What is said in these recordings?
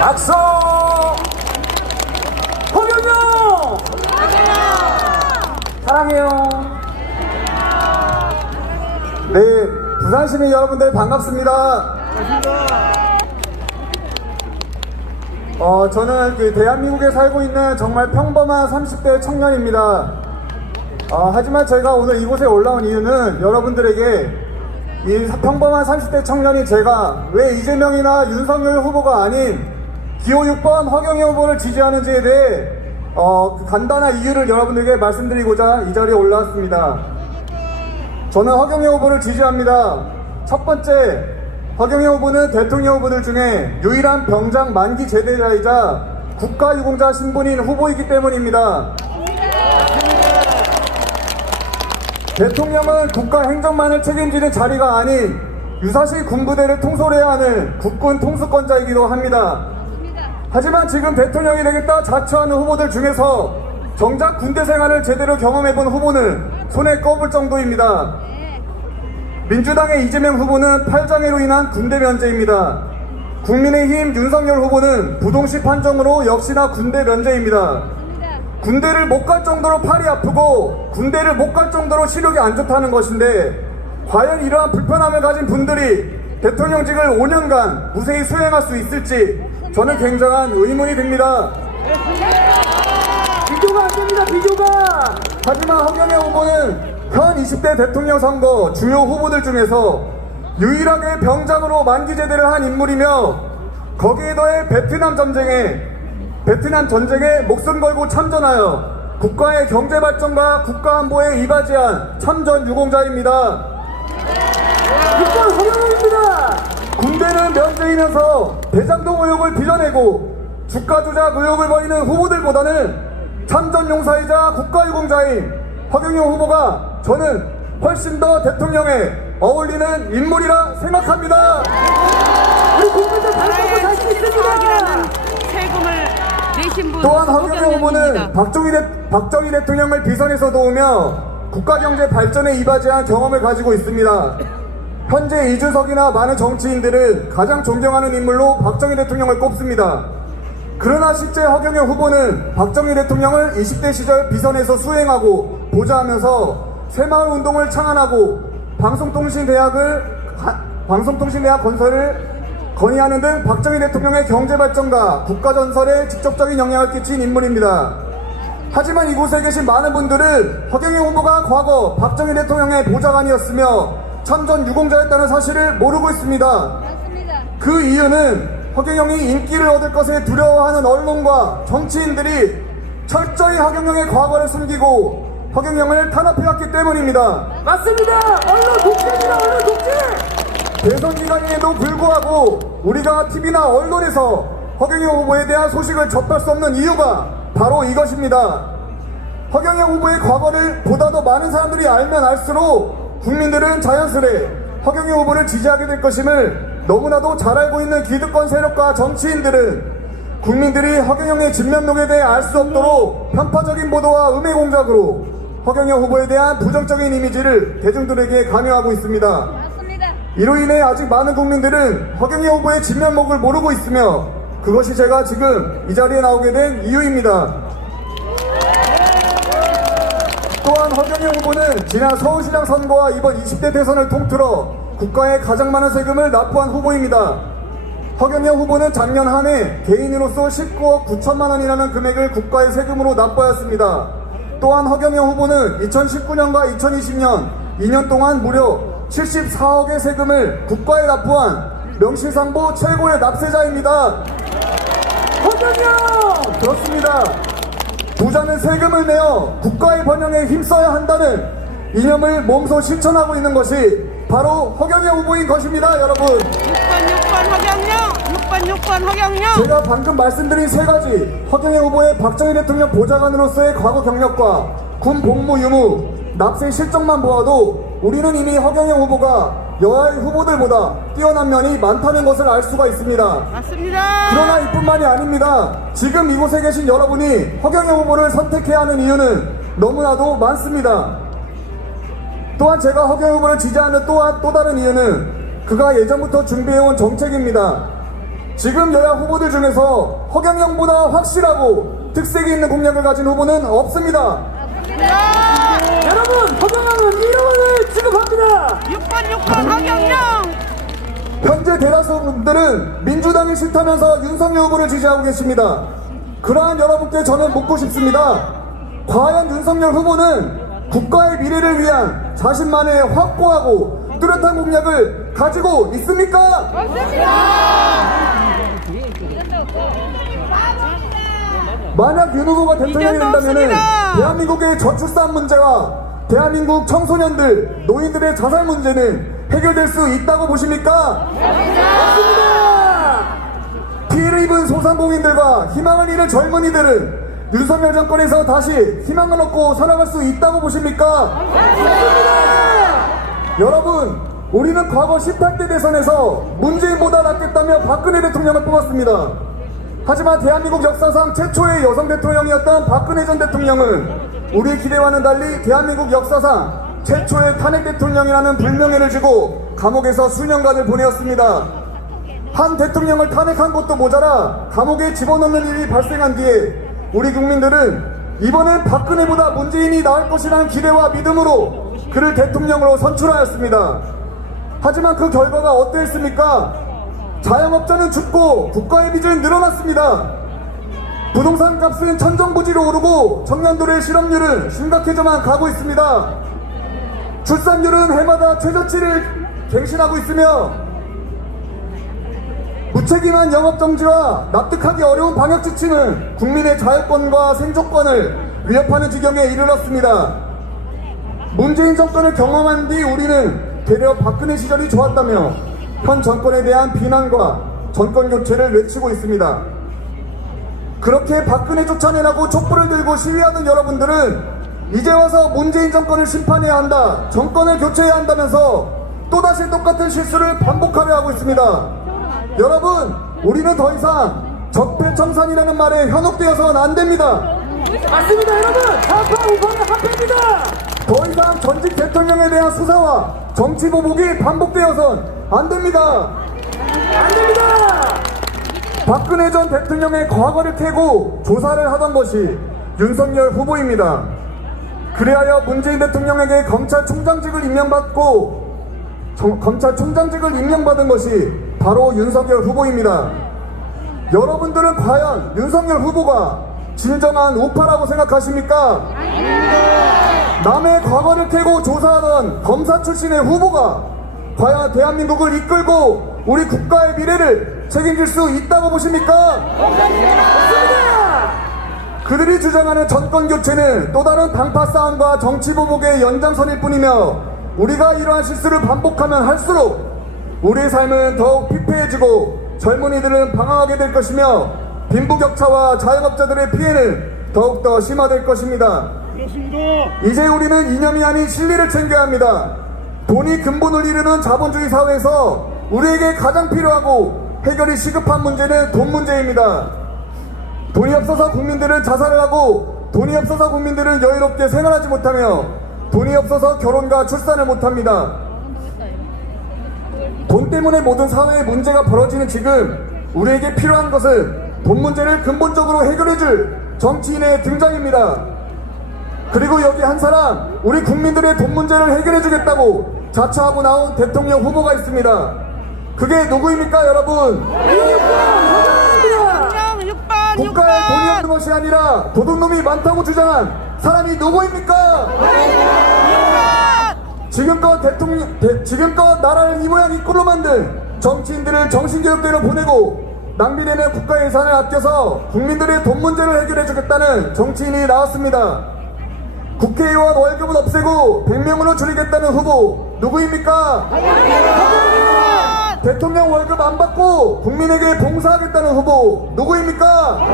악성 허경영 사랑해요. 네 부산 시민 여러분들 반갑습니다. 어, 저는 그 대한민국에 살고 있는 정말 평범한 30대 청년입니다. 어, 하지만 제가 오늘 이곳에 올라온 이유는 여러분들에게 이 평범한 30대 청년이 제가 왜 이재명이나 윤석열 후보가 아닌 기호 6번 허경영 후보를 지지하는지에 대해 어, 그 간단한 이유를 여러분들에게 말씀드리고자 이 자리에 올라왔습니다. 저는 허경영 후보를 지지합니다. 첫 번째, 허경영 후보는 대통령 후보들 중에 유일한 병장 만기 제대자이자 국가유공자 신분인 후보이기 때문입니다. 대통령은 국가 행정만을 책임지는 자리가 아닌 유사시 군부대를 통솔해야 하는 국군 통수권자이기도 합니다. 하지만 지금 대통령이 되겠다 자처하는 후보들 중에서 정작 군대 생활을 제대로 경험해본 후보는 손에 꼽을 정도입니다. 민주당의 이재명 후보는 팔장애로 인한 군대 면제입니다. 국민의힘 윤석열 후보는 부동시 판정으로 역시나 군대 면제입니다. 군대를 못 갈 정도로 팔이 아프고 군대를 못 갈 정도로 시력이 안 좋다는 것인데 과연 이러한 불편함을 가진 분들이 대통령직을 5년간 무사히 수행할 수 있을지 저는 굉장한 의문이 듭니다. 비교가 안 됩니다, 비교가! 하지만 허경영 후보는 현 20대 대통령 선거 주요 후보들 중에서 유일하게 병장으로 만기 제대를 한 인물이며 거기에 더해 베트남 전쟁에 베트남 전쟁에 목숨 걸고 참전하여 국가의 경제 발전과 국가 안보에 이바지한 참전 유공자입니다. 6번 허경영입니다. 군대는 면제이면서 대장동 의혹을 빚어내고 주가 조작 의혹을 벌이는 후보들보다는 참전 용사이자 국가유공자인 허경영 후보가 저는 훨씬 더 대통령에 어울리는 인물이라 생각합니다. 우리 국민들 발전도 살수 있습니다. 세금을 내신 분 또한 허경영 후보는. 박정희, 대, 박정희 대통령을 비선에서 도우며 국가경제 발전에 이바지한 경험을 가지고 있습니다. 현재 이준석이나 많은 정치인들은 가장 존경하는 인물로 박정희 대통령을 꼽습니다. 그러나 실제 허경영 후보는 박정희 대통령을 20대 시절 비선에서 수행하고 보좌하면서 새마을 운동을 창안하고 방송통신대학을 가- 방송통신대학 건설을 건의하는 등 박정희 대통령의 경제 발전과 국가 전설에 직접적인 영향을 끼친 인물입니다. 하지만 이곳에 계신 많은 분들은 허경영 후보가 과거 박정희 대통령의 보좌관이었으며 참전 유공자였다는 사실을 모르고 있습니다. 맞습니다. 그 이유는 허경영이 인기를 얻을 것에 두려워하는 언론과 정치인들이 철저히 허경영의 과거를 숨기고 허경영을 탄압해왔기 때문입니다. 맞습니다! 언론 독재입니다, 언론 독재! 대선 기간임에도 불구하고 우리가 TV나 언론에서 허경영 후보에 대한 소식을 접할 수 없는 이유가 바로 이것입니다. 허경영 후보의 과거를 보다 더 많은 사람들이 알면 알수록 국민들은 자연스레 허경영 후보를 지지하게 될 것임을 너무나도 잘 알고 있는 기득권 세력과 정치인들은 국민들이 허경영의 진면목에 대해 알 수 없도록 편파적인 보도와 음해 공작으로 허경영 후보에 대한 부정적인 이미지를 대중들에게 강요하고 있습니다. 이로 인해 아직 많은 국민들은 허경영 후보의 진면목을 모르고 있으며 그것이 제가 지금 이 자리에 나오게 된 이유입니다. 또한 허경영 후보는 지난 서울시장 선거와 이번 20대 대선을 통틀어 국가에 가장 많은 세금을 납부한 후보입니다. 허경영 후보는 작년 한 해 개인으로서 19억 9천만 원이라는 금액을 국가의 세금으로 납부하였습니다. 또한 허경영 후보는 2019년과 2020년 2년 동안 무려 74억의 세금을 국가에 납부한 명실상부 최고의 납세자입니다. 허경영! 그렇습니다. 부자는 세금을 내어 국가의 번영에 힘써야 한다는 이념을 몸소 실천하고 있는 것이 바로 허경영 후보인 것입니다, 여러분. 6번 6번 허경영 6번 6번 허경영 제가 방금 말씀드린 세 가지 허경영 후보의 박정희 대통령 보좌관으로서의 과거 경력과 군 복무 유무, 납세 실적만 보아도 우리는 이미 허경영 후보가 여야의 후보들보다 뛰어난 면이 많다는 것을 알 수가 있습니다. 맞습니다. 그러나 이뿐만이 아닙니다. 지금 이곳에 계신 여러분이 허경영 후보를 선택해야 하는 이유는 너무나도 많습니다. 또한 제가 허경영 후보를 지지하는 또한 또 다른 이유는 그가 예전부터 준비해온 정책입니다. 지금 여야 후보들 중에서 허경영보다 확실하고 특색이 있는 공약을 가진 후보는 없습니다. 여러분 허경영은 1원을 지급합니다 6번 6번 허경영 현재 대다수 분들은 민주당이 싫다면서 윤석열 후보를 지지하고 계십니다. 그러한 여러분께 저는 묻고 싶습니다. 과연 윤석열 후보는 국가의 미래를 위한 자신만의 확고하고 뚜렷한 공약을 가지고 있습니까? 만약 윤 후보가 대통령이 된다면. 대한민국의 저출산 문제와 대한민국 청소년들, 노인들의 자살 문제는 해결될 수 있다고 보십니까? 없습니다! 피해를 입은 소상공인들과 희망을 잃은 젊은이들은 윤석열 정권에서 다시 희망을 얻고 살아갈 수 있다고 보십니까? 여러분, 우리는 과거 18대 대선에서 문재인보다 낫겠다며 박근혜 대통령을 뽑았습니다. 하지만 대한민국 역사상 최초의 여성 대통령이었던 박근혜 전 대통령은 우리 기대와는 달리 대한민국 역사상 최초의 탄핵 대통령이라는 불명예를 지고 감옥에서 수년간을 보내었습니다. 한 대통령을 탄핵한 것도 모자라 감옥에 집어넣는 일이 발생한 뒤에 우리 국민들은 이번엔 박근혜보다 문재인이 나을 것이라는 기대와 믿음으로 그를 대통령으로 선출하였습니다. 하지만 그 결과가 어땠습니까? 자영업자는 죽고 국가의 빚은 늘어났습니다. 부동산 값은 천정부지로 오르고 청년들의 실업률은 심각해져만 가고 있습니다. 출산율은 해마다 최저치를 갱신하고 있으며 무책임한 영업정지와 납득하기 어려운 방역 지침은 국민의 자유권과 생존권을 위협하는 지경에 이르렀습니다. 문재인 정권을 경험한 뒤 우리는 되려 박근혜 시절이 좋았다며 현 정권에 대한 비난과 정권 교체를 외치고 있습니다. 그렇게 박근혜 쫓아내라고 촛불을 들고 시위하던 여러분들은 이제 와서 문재인 정권을 심판해야 한다, 정권을 교체해야 한다면서 또다시 똑같은 실수를 반복하려 하고 있습니다. 여러분, 우리는 더 이상 적폐청산이라는 말에 현혹되어서는 안 됩니다. 맞습니다 여러분 좌파 우파는 합해입니다 더 이상 전직 대통령에 대한 수사와 정치 보복이 반복되어선 안 됩니다. 안 됩니다 박근혜 전 대통령의 과거를 캐고 조사를 하던 것이 윤석열 후보입니다. 그리하여 문재인 대통령에게 검찰총장직을 임명받고 정- 검찰총장직을 임명받은 것이 바로 윤석열 후보입니다. 여러분들은 과연 윤석열 후보가 진정한 우파라고 생각하십니까? 남의 과거를 캐고 조사하던 검사 출신의 후보가 과연 대한민국을 이끌고 우리 국가의 미래를 책임질 수 있다고 보십니까? 그들이 주장하는 정권 교체는 또 다른 당파 싸움과 정치 보복의 연장선일 뿐이며 우리가 이러한 실수를 반복하면 할수록 우리의 삶은 더욱 피폐해지고 젊은이들은 방황하게 될 것이며 빈부격차와 자영업자들의 피해는 더욱더 심화될 것입니다. 이제 우리는 이념이 아닌 진리를 챙겨야 합니다. 돈이 근본을 이루는 자본주의 사회에서 우리에게 가장 필요하고 해결이 시급한 문제는 돈 문제입니다. 돈이 없어서 국민들은 자살을 하고 돈이 없어서 국민들은 여유롭게 생활하지 못하며 돈이 없어서 결혼과 출산을 못합니다. 돈 때문에 모든 사회의 문제가 벌어지는 지금 우리에게 필요한 것은 돈 문제를 근본적으로 해결해줄 정치인의 등장입니다. 그리고 여기 한 사람 우리 국민들의 돈 문제를 해결해주겠다고 자처하고 나온 대통령 후보가 있습니다. 그게 누구입니까 여러분? 허경영 6번 국가에 돈이 6번 없는 것이 아니라 도둑놈이 많다고 주장한 사람이 누구입니까? 지금껏 대통령, 대- 지금껏 나라를 이 모양 이 꼴로 만든 정치인들을 정신교육대로 보내고 낭비되는 국가 예산을 아껴서 국민들의 돈 문제를 해결해 주겠다는 정치인이 나왔습니다. 국회의원 월급을 없애고 100명으로 줄이겠다는 후보 누구입니까? 대통령 월급 안 받고 국민에게 봉사하겠다는 후보 누구입니까?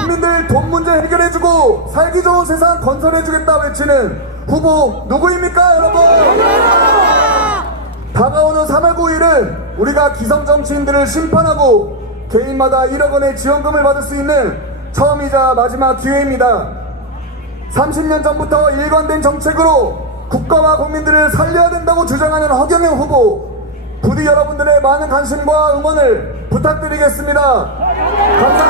국민들 돈 문제 해결해주고 살기 좋은 세상 건설해주겠다 외치는 후보 누구입니까 여러분? 다가오는 3월 9일은 우리가 기성 정치인들을 심판하고 개인마다 1억 원의 지원금을 받을 수 있는 처음이자 마지막 기회입니다. 30년 전부터 일관된 정책으로 국가와 국민들을 살려야 된다고 주장하는 허경영 후보 부디 여러분들의 많은 관심과 응원을 부탁드리겠습니다. 감사합니다.